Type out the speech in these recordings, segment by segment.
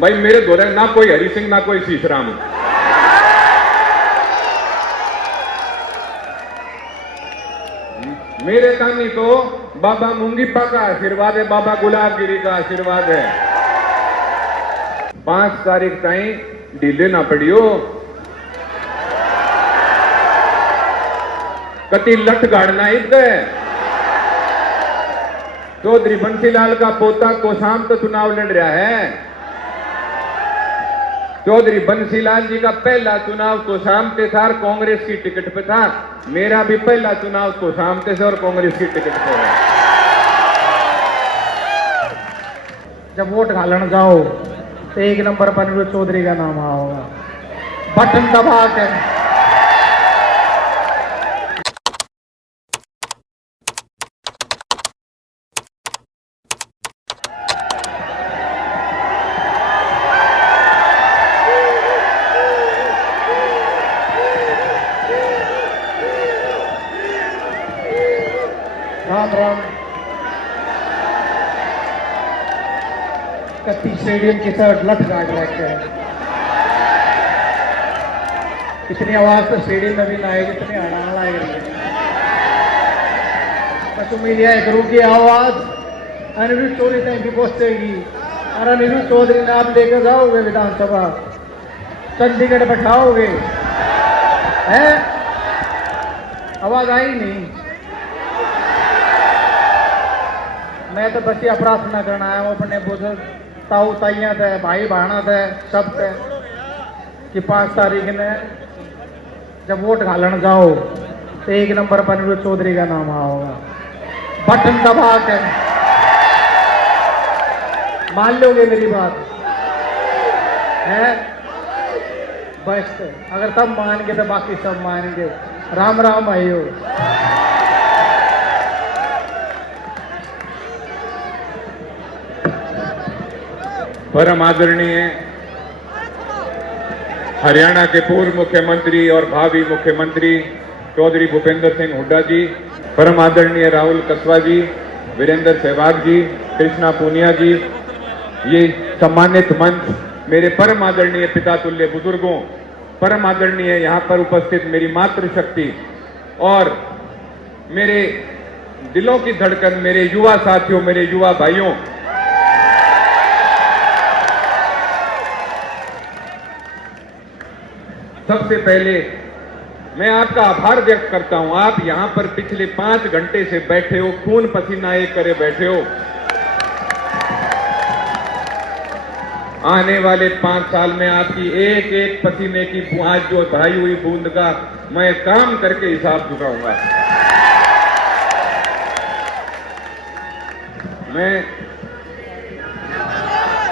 भाई मेरे द्वारा ना कोई हरि सिंह ना कोई शीशराम। मेरे कानी तो बाबा मुंगीपा का आशीर्वाद है, बाबा गुलाबगिरी का आशीर्वाद है। 5 तारीख ताई ढीले ना पड़ियो, कति लठ गाड़ना इधर। चौधरी बंसीलाल का पोता कोशाम तो चुनाव लड़ रहा है। चौधरी बंसीलाल जी का पहला चुनाव कोशाम के था, कांग्रेस की टिकट पे था। मेरा भी पहला चुनाव कोशाम के से और कांग्रेस की टिकट पे है। जब वोट घालन जाओ तो 1 नंबर पर अनिरुद्ध चौधरी का नाम आ होगा। बटन दबा के राम राम। कत्ती स्टेडियम की तरफ लठ गाड़ रखे हैं। इतनी आवाज तो स्टेडियम में भी ना आएगी, इतनी हड़ाल आएगी। बस उम्मीद यह करूँ कि आवाज अनिरुद्ध चौधरी तक भी पहुंचेगी और अनिरुद्ध चौधरी ने आप लेकर जाओगे विधानसभा, चंडीगढ़ बैठाओगे। है आवाज आई नहीं। मैं तो बस ये प्रार्थना करना है अपने बुजुर्ग ताऊ ताइया थे, भाई बहना थे, सब थे कि 5 तारीख ने जब वोट घालन जाओ तो 1 नंबर पर अनिरुद्ध चौधरी का नाम आ होगा। बटन दबा के मान लोगे मेरी बात है? बस अगर तब मान गए तो बाकी सब मानेंगे। राम राम भाइयों। परम आदरणीय हरियाणा के पूर्व मुख्यमंत्री और भावी मुख्यमंत्री चौधरी भूपेंद्र सिंह हुड्डा जी, परम आदरणीय राहुल कसवा जी, वीरेंद्र सहवाग जी, कृष्णा पूनिया जी, ये सम्मानित मंच, मेरे परम आदरणीय पिता तुल्य बुजुर्गों, परम आदरणीय यहाँ पर उपस्थित मेरी मातृशक्ति और मेरे दिलों की धड़कन, मेरे युवा साथियों, मेरे युवा भाइयों, सबसे पहले मैं आपका आभार व्यक्त करता हूं। आप यहां पर पिछले 5 घंटे से बैठे हो, खून पसीना एक करे बैठे हो। आने वाले 5 साल में आपकी एक एक पसीने की आज जो बहाई हुई बूंद का मैं काम करके हिसाब चुकाऊंगा।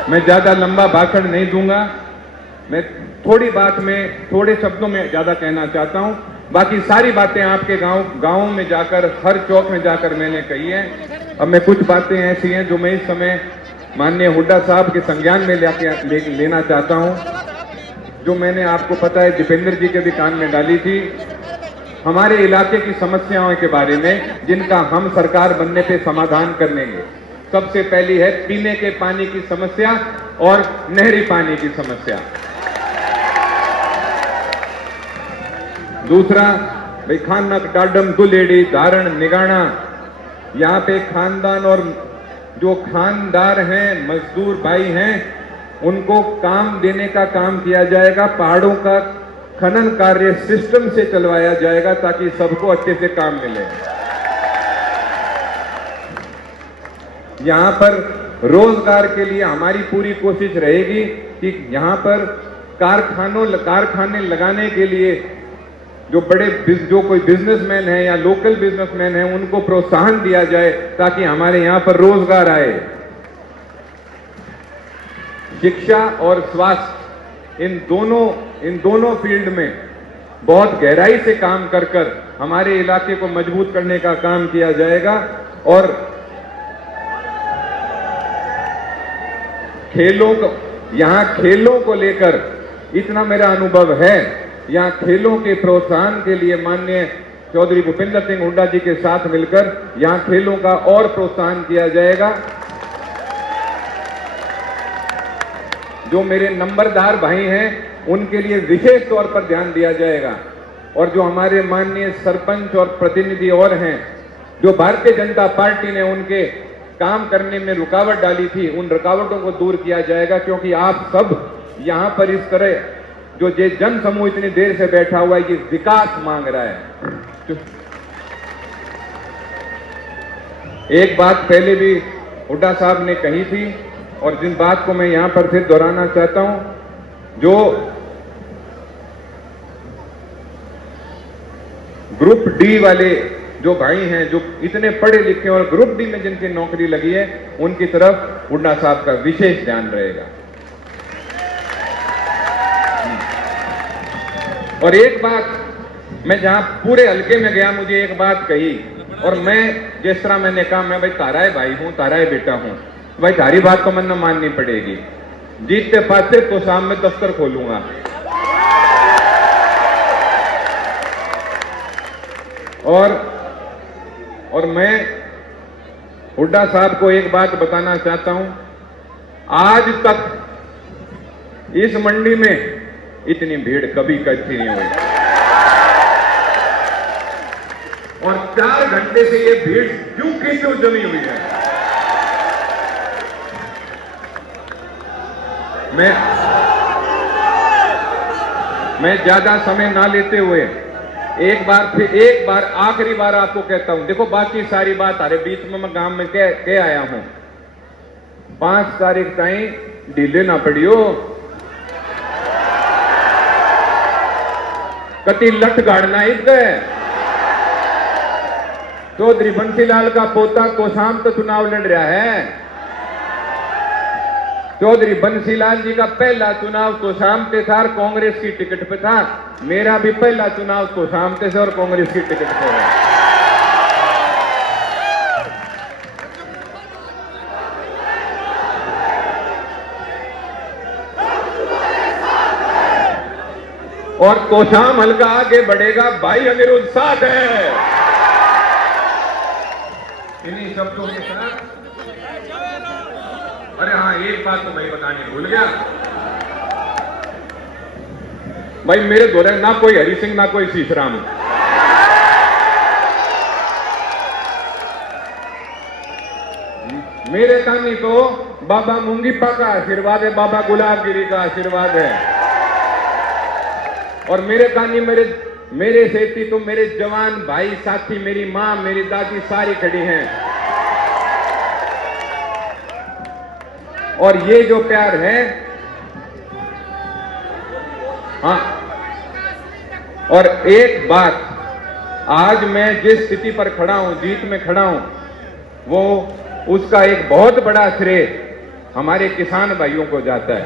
मैं ज्यादा लंबा भाषण नहीं दूंगा। मैं थोड़ी बात में, थोड़े शब्दों में ज्यादा कहना चाहता हूं। बाकी सारी बातें आपके गांवों में जाकर, हर चौक में जाकर मैंने कही है। अब मैं कुछ बातें ऐसी हैं जो मैं इस समय माननीय हुड्डा साहब के संज्ञान में लेना चाहता हूं, जो मैंने आपको पता है दीपेंद्र जी के भी कान में डाली थी। हमारे इलाके की समस्याओं के बारे में, जिनका हम सरकार बनने पे समाधान कर लेंगे। सबसे पहली है पीने के पानी की समस्या और नहरी पानी की समस्या। दूसरा, भाई खानक डाडम दुलेड़ी धारण निगाना, यहाँ पे खानदान और जो खानदार हैं, मजदूर भाई हैं, उनको काम देने का काम किया जाएगा। पहाड़ों का खनन कार्य सिस्टम से चलवाया जाएगा ताकि सबको अच्छे से काम मिले। यहाँ पर रोजगार के लिए हमारी पूरी कोशिश रहेगी कि यहाँ पर कारखाने लगाने के लिए जो कोई बिजनेसमैन है या लोकल बिजनेसमैन है, उनको प्रोत्साहन दिया जाए ताकि हमारे यहाँ पर रोजगार आए। शिक्षा और स्वास्थ्य, इन दोनों फील्ड में बहुत गहराई से काम कर हमारे इलाके को मजबूत करने का काम किया जाएगा। और यहाँ खेलों को लेकर इतना मेरा अनुभव है, यहाँ खेलों के प्रोत्साहन के लिए माननीय चौधरी भूपेंद्र सिंह हुड्डा जी के साथ मिलकर यहाँ खेलों का और प्रोत्साहन किया जाएगा। जो मेरे नंबरदार भाई हैं उनके लिए विशेष तौर पर ध्यान दिया जाएगा। और जो हमारे माननीय सरपंच और प्रतिनिधि और हैं, जो भारतीय जनता पार्टी ने उनके काम करने में रुकावट डाली थी, उन रुकावटों को दूर किया जाएगा। क्योंकि आप सब यहां पर इस तरह जो ये जन समूह इतनी देर से बैठा हुआ है, ये विकास मांग रहा है। एक बात पहले भी हुड्डा साहब ने कही थी और जिन बात को मैं यहां पर फिर दोहराना चाहता हूं, जो ग्रुप डी वाले जो भाई हैं, जो इतने पढ़े लिखे और ग्रुप डी में जिनकी नौकरी लगी है, उनकी तरफ हुड्डा साहब का विशेष ध्यान रहेगा। और एक बात, मैं जहां पूरे हल्के में गया, मुझे एक बात कही, और मैं जिस तरह मैंने कहा, मैं भाई ताराए भाई हूं, ताराए बेटा हूं, भाई तारी बात तो मन माननी पड़ेगी। जीतते पाते तो शाम में दफ्तर खोलूंगा। और मैं हुड्डा साहब को एक बात बताना चाहता हूं, आज तक इस मंडी में इतनी भीड़ कभी इकट्ठी नहीं हुई, और 4 घंटे से ये भीड़ क्यों की क्यों जमी हुई है। मैं ज्यादा समय ना लेते हुए एक बार आखिरी बार आपको कहता हूं, देखो बाकी सारी बात अरे बीच में मैं गांव में कह आया हूं, 5 तारीख ताई ढीले ना पड़ियो, कति लठ गाड़ना ईद गए। चौधरी बंसीलाल का पोता कोशाम तो चुनाव लड़ रहा है। चौधरी बंसीलाल जी का पहला चुनाव कोशाम पे था और कांग्रेस की टिकट पे था। मेरा भी पहला चुनाव कोशाम पे से और कांग्रेस की टिकट पे है। और कोशाम हल्का आगे बढ़ेगा, भाई अनिरुद्ध साथ है। इन्हीं शब्दों के साथ, अरे हाँ एक बात तो मैं बताने भूल गया, भाई मेरे दौरे ना कोई हरि सिंह ना कोई शीशराम, मेरे कानी तो बाबा मुंगीपा का आशीर्वाद है, बाबा गुलाबगिरी का आशीर्वाद है। और मेरे कानी मेरे सेती तो मेरे जवान भाई साथी, मेरी मां मेरी दादी सारी खड़ी हैं। और ये जो प्यार है, हाँ, और एक बात, आज मैं जिस स्थिति पर खड़ा हूं, जीत में खड़ा हूं, वो उसका एक बहुत बड़ा श्रेय हमारे किसान भाइयों को जाता है।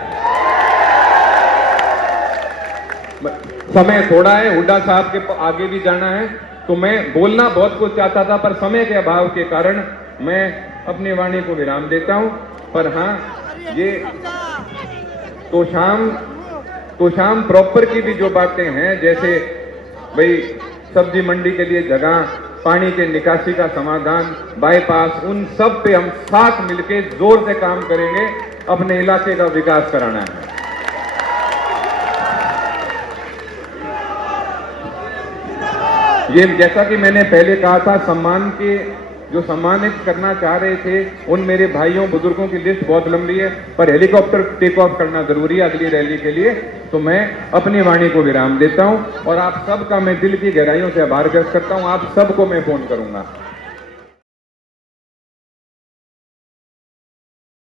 समय थोड़ा है, हुड्डा साहब के आगे भी जाना है, तो मैं बोलना बहुत कुछ चाहता था, पर समय के अभाव के कारण मैं अपनी वाणी को विराम देता हूं। पर हाँ, ये तोशाम प्रॉपर की भी जो बातें हैं, जैसे भाई सब्जी मंडी के लिए जगह, पानी के निकासी का समाधान, बाईपास, उन सब पे हम साथ मिलके जोर से काम करेंगे, अपने इलाके का विकास कराना है। ये जैसा कि मैंने पहले कहा था, सम्मान के जो सम्मानित करना चाह रहे थे, उन मेरे भाइयों बुजुर्गों की लिस्ट बहुत लंबी है, पर हेलीकॉप्टर टेक ऑफ करना जरूरी है अगली रैली के लिए। तो मैं अपनी वाणी को विराम देता हूं और आप सबका मैं दिल की गहराइयों से आभार व्यक्त करता हूं। आप सबको मैं फोन करूंगा।